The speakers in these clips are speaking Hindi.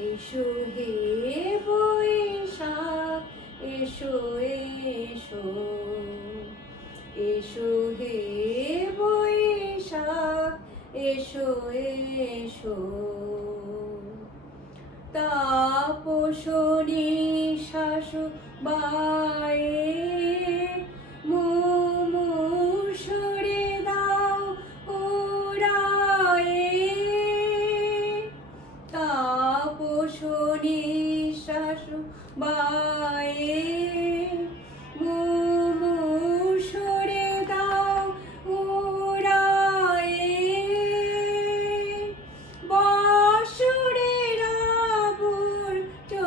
এসো হে বৈশাখ এসো এসো, এসো হে বৈশাখ এসো এসো। তাপসনী শাসু বায়ে মুমূর্ষরে দাও উড়ায়ে। তাপসনী শাসু বায়ে মুমূর্ষরে দাও উড়ায়ে। বাসুরের আবর্জনা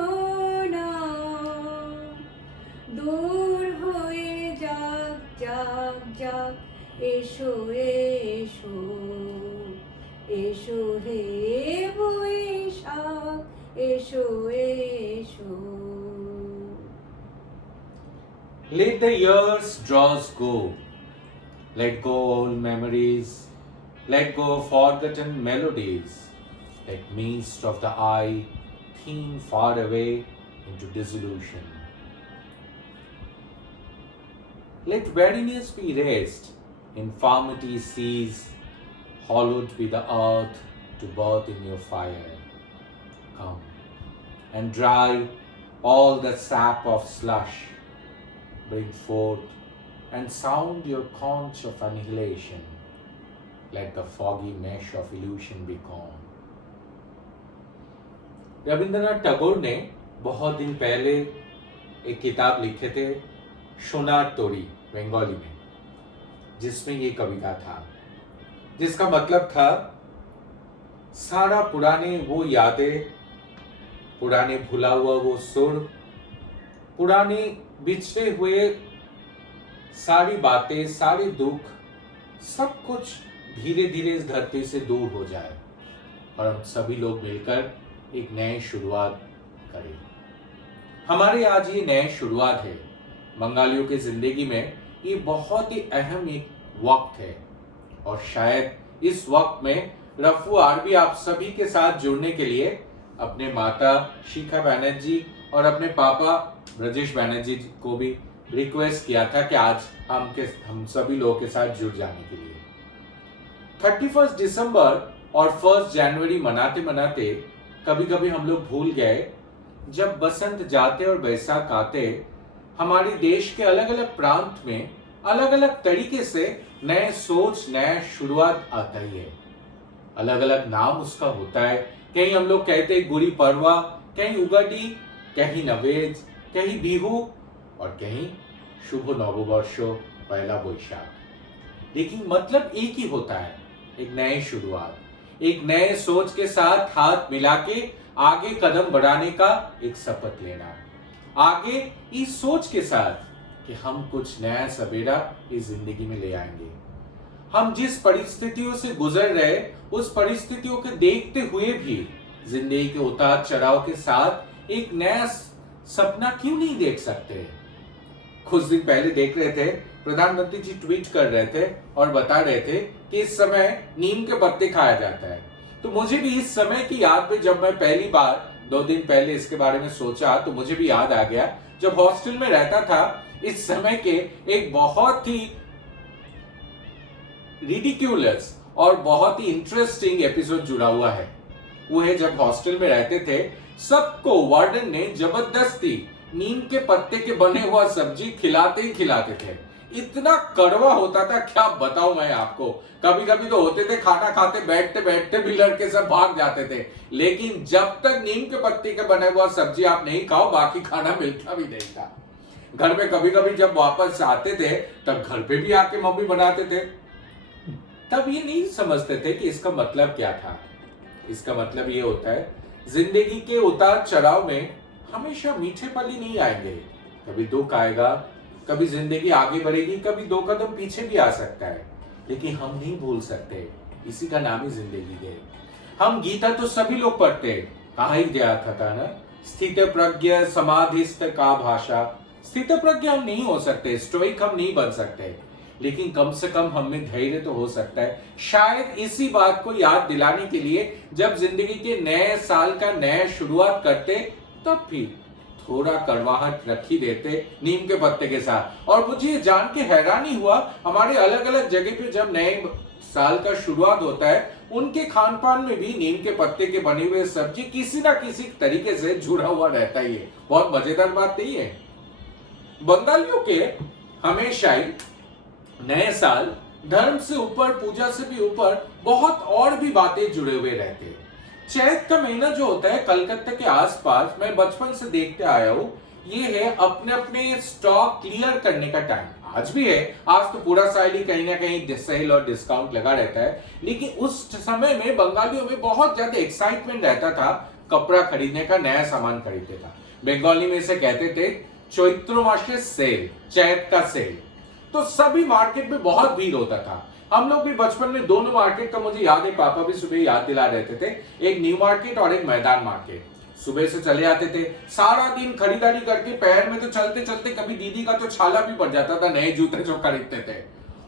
দূর হয়ে যাক যাক যাক, এসো এসো, এসো হে বৈশাখ এসো এসো। Let the years draws go. Let go old memories. Let go forgotten melodies. Let mist of the eye thin far away into dissolution. Let weariness be raised, infirmity cease, hollowed be the earth to birth in your fire. Come and dry all the sap of slush. Bring forth and sound your conch of annihilation. Let the foggy mesh of illusion be gone. Rabindranath Tagore ने बहुत दिन पहले एक किताब लिखे थे, सोनार तोड़ी, बंगाली में, जिसमें ये कविता था, जिसका मतलब था सारा पुराने वो यादें, पुराने भुला हुआ वो सुर, पुराने बिछड़े हुए सारी बातें, सारे दुख, सब कुछ धीरे धीरे इस धरती से दूर हो जाए और हम सभी लोग मिलकर एक नई शुरुआत करें। हमारे आज ये नई शुरुआत है। बंगालियों की जिंदगी में ये बहुत ही अहम एक वक्त है और शायद इस वक्त में रफू आरबी आप सभी के साथ जुड़ने के लिए अपने माता शिखा बैनर्जी और अपने पापा ब्रजेश बैनर्जी को भी रिक्वेस्ट किया था कि आज हम सभी लोगों के साथ जुड़ जाने के लिए। 31 दिसंबर और 1 जनवरी मनाते मनाते कभी कभी हम लोग भूल गए, जब बसंत जाते और बैसाख आते हमारे देश के अलग अलग प्रांत में अलग अलग तरीके से नए सोच, नया शुरुआत आता ही है। अलग अलग नाम उसका होता है। कहीं हम लोग कहते हैं गुड़ी पड़वा, कहीं उगाड़ी, कहीं नवेज, कहीं बिहू और कहीं शुभ नववर्ष, पहला बैसाख। लेकिन मतलब एक ही होता है, एक नई शुरुआत, एक नए सोच के साथ हाथ मिला के आगे कदम बढ़ाने का एक शपथ लेना। आगे इस सोच के साथ कि हम कुछ नया सवेरा इस जिंदगी में ले आएंगे। हम जिस परिस्थितियों से गुजर रहे, उस परिस्थितियों के देखते हुए भी जिंदगी के उतार चढ़ाव के साथ एक नया सपना क्यों नहीं देख सकते। कुछ दिन पहले देख रहे थे, प्रधानमंत्री जी ट्वीट कर रहे थे और बता रहे थे कि इस समय नीम के पत्ते खाया जाता है। तो मुझे भी इस समय की याद में, जब मैं पहली बार 2 दिन पहले इसके बारे में सोचा तो मुझे भी याद आ गया, जब हॉस्टल में रहता था, इस समय के एक बहुत ही रिडिक्यूलस और बहुत ही इंटरेस्टिंग एपिसोड जुड़ा हुआ है। वो है जब हॉस्टल में रहते थे, सबको वार्डन ने जबरदस्ती नीम के पत्ते के बने हुआ सब्जी खिलाते ही खिलाते थे। इतना कड़वा होता था, क्या बताऊं मैं आपको। कभी कभी तो होते थे खाना खाते बैठते बैठते भी लड़के सब भाग जाते थे, लेकिन जब तक नीम के पत्ते के बने हुआ सब्जी आप नहीं खाओ, बाकी खाना मिलता भी नहीं था। घर में कभी कभी जब वापस आते थे, तब घर पे भी आके मम्मी बनाते थे। तब ये नहीं समझते थे कि इसका मतलब क्या था। इसका मतलब ये होता है, जिंदगी के उतार चढ़ाव में हमेशा मीठे पल ही नहीं आएंगे। कभी दुख आएगा, कभी जिंदगी आगे बढ़ेगी, कभी 2 कदम पीछे भी आ सकता है, लेकिन हम नहीं भूल सकते, इसी का नाम ही जिंदगी है। हम गीता तो सभी लोग पढ़ते हैं, कहा ही गया था ना, स्थित प्रज्ञ समाधिस्थ का भाषा। स्थित प्रज्ञ हम नहीं हो सकते, स्टोइक हम नहीं बन सकते, लेकिन कम से कम हम में धैर्य तो हो सकता है। शायद इसी बात को याद दिलाने के लिए जब जिंदगी के नए साल का नया शुरुआत करते तब भी थोड़ा कड़वाहट रख ही देते नीम के पत्ते के साथ। और मुझे ये जान के हैरानी हुआ, हमारे अलग अलग जगह पे जब नए साल का शुरुआत होता है उनके खान पान में भी नीम के पत्ते के बने हुए सब्जी किसी ना किसी तरीके से जुड़ा हुआ रहता ही है। बहुत मजेदार बात नहीं है। बंगालियों के हमेशा ही नए साल धर्म से ऊपर, पूजा से भी ऊपर बहुत और भी बातें जुड़े हुए रहते हैं। चैत का महीना जो होता है कलकत्ता के आसपास, मैं बचपन से देखते आया हूं, ये है अपने अपने स्टॉक क्लियर करने का टाइम। आज भी है, आज तो पूरा साल ही कहीं ना कहीं सेल और डिस्काउंट लगा रहता है, लेकिन उस समय में बंगालियों में बहुत ज्यादा एक्साइटमेंट रहता था कपड़ा खरीदने का, नया सामान खरीदते था। बंगाली में इसे कहते थे चैत्र मासे सेल, चैत का सेल। तो सभी मार्केट में बहुत भीड़ होता था। हम लोग भी बचपन में दोनों मार्केट का मुझे याद है, पापा भी सुबह याद दिला रहते थे, एक न्यू मार्केट और एक मैदान मार्केट। सुबह से चले आते थे, सारा दिन खरीदारी करके पैर में तो चलते चलते कभी दीदी का तो छाला भी पड़ जाता था नए जूते जो खरीदते थे।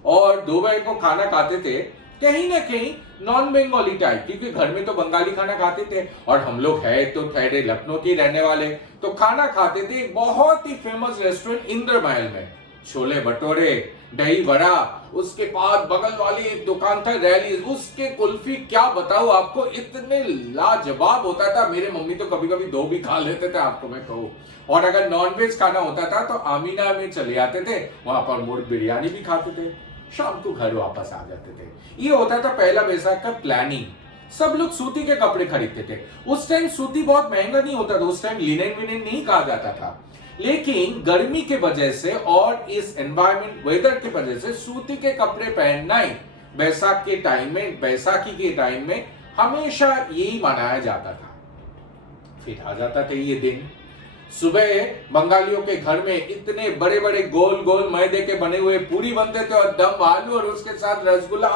और दोपहर को खाना खाते थे कहीं ना कहीं नॉन बंगाली टाइप, क्योंकि घर में तो बंगाली खाना खाते थे और हम लोग है तो ठहरे लखनऊ के रहने वाले, तो खाना खाते थे एक बहुत ही फेमस रेस्टोरेंट इंद्र महल में। छोले भटूरे, दही वड़ा, उसके बाद बगल वाली एक दुकान था रैली, उसके कुल्फी क्या बताऊं आपको, इतने लाजवाब होता था। मेरे मम्मी तो कभी कभी दो भी खा लेते थे, आपको मैं कहूं। और अगर नॉनवेज खाना होता था तो आमीना में चले जाते थे, वहां पर मुर्ग बिरयानी भी खाते थे, शाम को घर वापस आ जाते थे। ये होता था पहला वैसाख का प्लानिंग। सब लोग सूती के कपड़े खरीदते थे। उस टाइम सूती बहुत महंगा नहीं होता था, उस टाइम लिनेन विनेन नहीं कहा जाता था, लेकिन गर्मी के वजह से और इस एनवायरमेंट वेदर की वजह से सूती के कपड़े पहनना ही बैसाख के टाइम में, बैसाखी के टाइम में हमेशा यही मनाया जाता था। फिर आ जाता था ये दिन, सुबह बंगालियों के घर में इतने बड़े बड़े गोल गोल मैदे के बने हुए पूरी बनते थे और दम आलू और उसके साथ रसगुल्ला।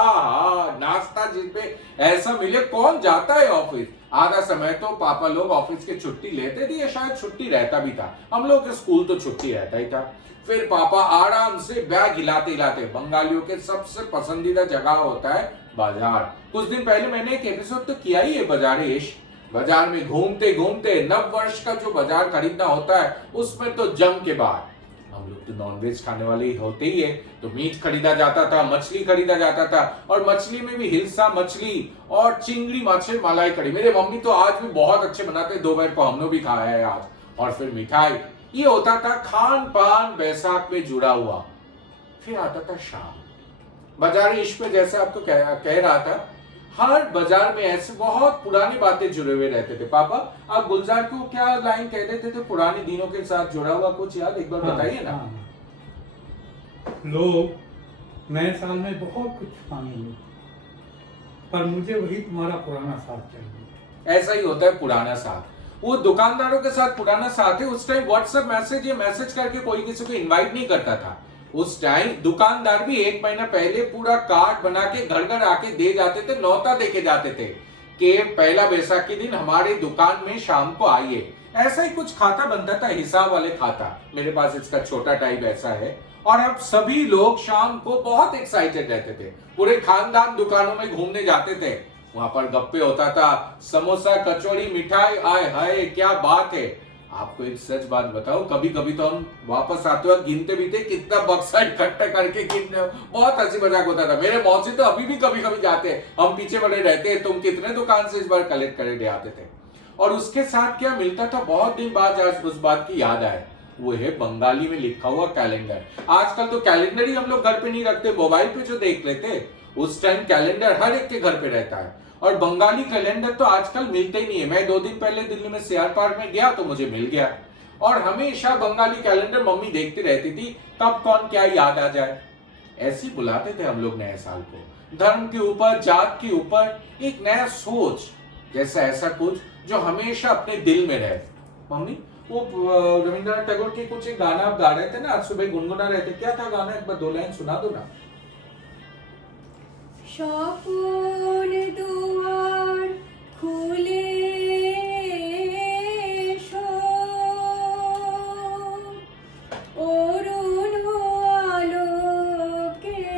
नाश्ता जिसपे ऐसा मिले कौन जाता है ऑफिस। आधा समय तो पापा लोग ऑफिस की छुट्टी लेते थे या शायद छुट्टी रहता भी था, हम लोग के स्कूल तो छुट्टी रहता ही था। फिर पापा आराम से बैग हिलाते हिलाते, बंगालियों के सबसे पसंदीदा जगह होता है बाजार। कुछ दिन पहले मैंने एक एपिसोड तो किया ही है बाजारेश। बाजार में घूमते घूमते नव वर्ष का जो बाजार खरीदना होता है उसमें तो जम के बाद, हम लोग तो नॉनवेज खाने वाले ही होते ही है, तो मीट खरीदा जाता था, मछली खरीदा जाता था, और मछली में भी हिल्सा मछली और चिंगड़ी माछे मलाई कड़ी। मेरे मम्मी तो आज भी बहुत अच्छे बनाते हैं, दोपहर को हमने भी खाया है आज। और फिर मिठाई, ये होता था खान पान बैसाख में जुड़ा हुआ। फिर आता था शाम, बाजारी इश्क में जैसे आपको कह रहा था, हर बाजार में ऐसे बहुत पुरानी बातें जुड़े हुए रहते थे। पापा आप गुलजार को क्या लाइन कह देते थे, पुराने दिनों के साथ जुड़ा हुआ कुछ याद, एक बार बताइए ना। लोग नए साल में बहुत कुछ मांगेंगे, पर मुझे वही तुम्हारा पुराना साथ चाहिए। ऐसा ही होता है पुराना साथ। वो दुकानदारों के साथ पुराना साथ है। उस टाइम व्हाट्सएप मैसेज या मैसेज करके कोई किसी को इनवाइट नहीं करता था। उस टाइम दुकानदार भी एक महीना पहले पूरा कार्ड बना के घर घर आके दे जाते थे, न्योता देके जाते थे कि पहला बैसाख के दिन हमारे दुकान में शाम को आइए। ऐसा ही कुछ खाता बनता था, हिसाब वाले खाता। मेरे पास इसका छोटा टाइप ऐसा है। और अब सभी लोग शाम को बहुत एक्साइटेड रहते थे, पूरे खानदान दुकानों में घूमने जाते थे। वहां पर गप्पे होता था, समोसा कचौड़ी मिठाई, आय हाय क्या बात है। आपको एक सच बात बताओ, कभी कभी तो हम वापस आते वक्त गिनते भी थे कितना बक्सा इकट्ठा करके गिनते, बहुत हंसी मजाक होता था। मेरे मौसी तो अभी भी कभी कभी जाते हैं, हम पीछे बड़े रहते हैं, तुम कितने दुकान से इस बार कलेक्ट करे ले आते थे। और उसके साथ क्या मिलता था, बहुत दिन बाद आज उस बात की याद आए, वो है बंगाली में लिखा हुआ कैलेंडर। आजकल तो कैलेंडर ही हम लोग घर पे नहीं रखते, मोबाइल पे जो देख लेते। उस टाइम कैलेंडर हर एक के घर पे रहता है, और बंगाली कैलेंडर तो आजकल मिलते ही नहीं है। मैं 2 दिन पहले दिल्ली में सीआर पार्क में गया तो मुझे मिल गया, और हमेशा बंगाली कैलेंडर मम्मी देखती रहती थी, कब कौन क्या याद आ जाए। ऐसे बुलाते थे हम लोग नए साल को, धर्म के ऊपर, जात के ऊपर एक नया सोच, जैसा ऐसा कुछ जो हमेशा अपने दिल में रहे। मम्मी वो रविंद्रनाथ टैगोर के कुछ एक गाना आप गा रहे थे ना, आज सुबह गुनगुना रहे थे, क्या था गाना, एक बार 2 लाइन सुना दो ना। স্বপন দুয়ার খুলে অরুণ আলোকে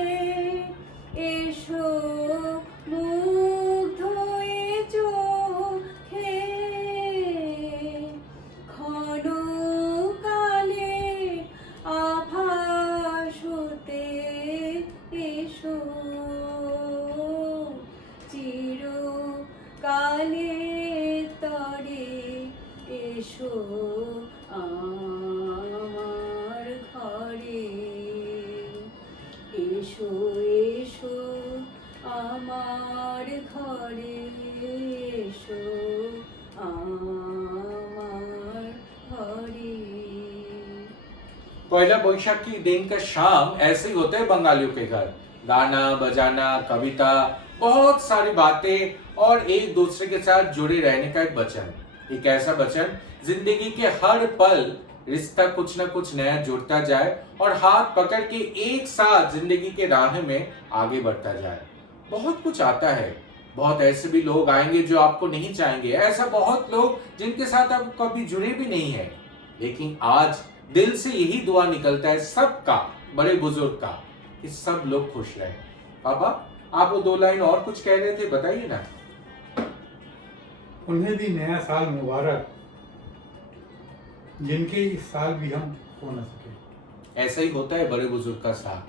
তরে এসো আমার ঘরে এসো এসো আমার ঘরে এসো আমার ঘরে। पहला बैशाख की दिन का शाम ऐसे ही होते हैं बंगालियों के घर। गाना बजाना, कविता, बहुत सारी बातें और एक दूसरे के साथ जुड़े रहने का एक वचन। एक ऐसा वचन जिंदगी के हर पल रिश्ता कुछ ना कुछ नया जुड़ता जाए और हाथ पकड़ के एक साथ जिंदगी के राह में आगे बढ़ता जाए। बहुत कुछ आता है, बहुत ऐसे भी लोग आएंगे जो आपको नहीं चाहेंगे, ऐसा बहुत लोग जिनके साथ आप कभी जुड़े भी नहीं है। लेकिन आज दिल से यही दुआ निकलता है सबका, बड़े बुजुर्ग का, कि सब लोग खुश रहे। पापा, आप वो 2 लाइन और कुछ कह रहे थे, बताइए ना। उन्हें भी नया साल मुबारक, जिनके इस साल भी हम हो न सके। ऐसा ही होता है बड़े बुजुर्ग का साथ।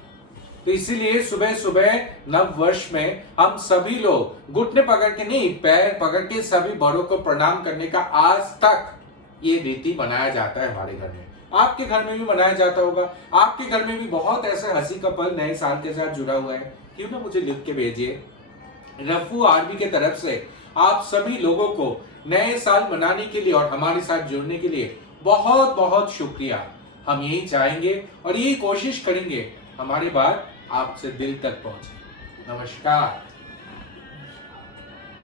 तो इसीलिए सुबह सुबह नव वर्ष में हम सभी लोग घुटने पकड़ के नहीं, पैर पकड़ के सभी बड़ों को प्रणाम करने का आज तक ये रीति मनाया जाता है हमारे घर में। आपके घर में भी मनाया जाता होगा। आपके घर में भी बहुत ऐसे हंसी का पल नए साल के साथ जुड़ा हुआ है। क्यों ना मुझे लिख के भेजिए। रफू आरबी के तरफ से आप सभी लोगों को नए साल मनाने के लिए और हमारे साथ जुड़ने के लिए बहुत बहुत शुक्रिया। हम यही चाहेंगे और यही कोशिश करेंगे हमारी बात आपसे दिल तक पहुंचे। नमस्कार।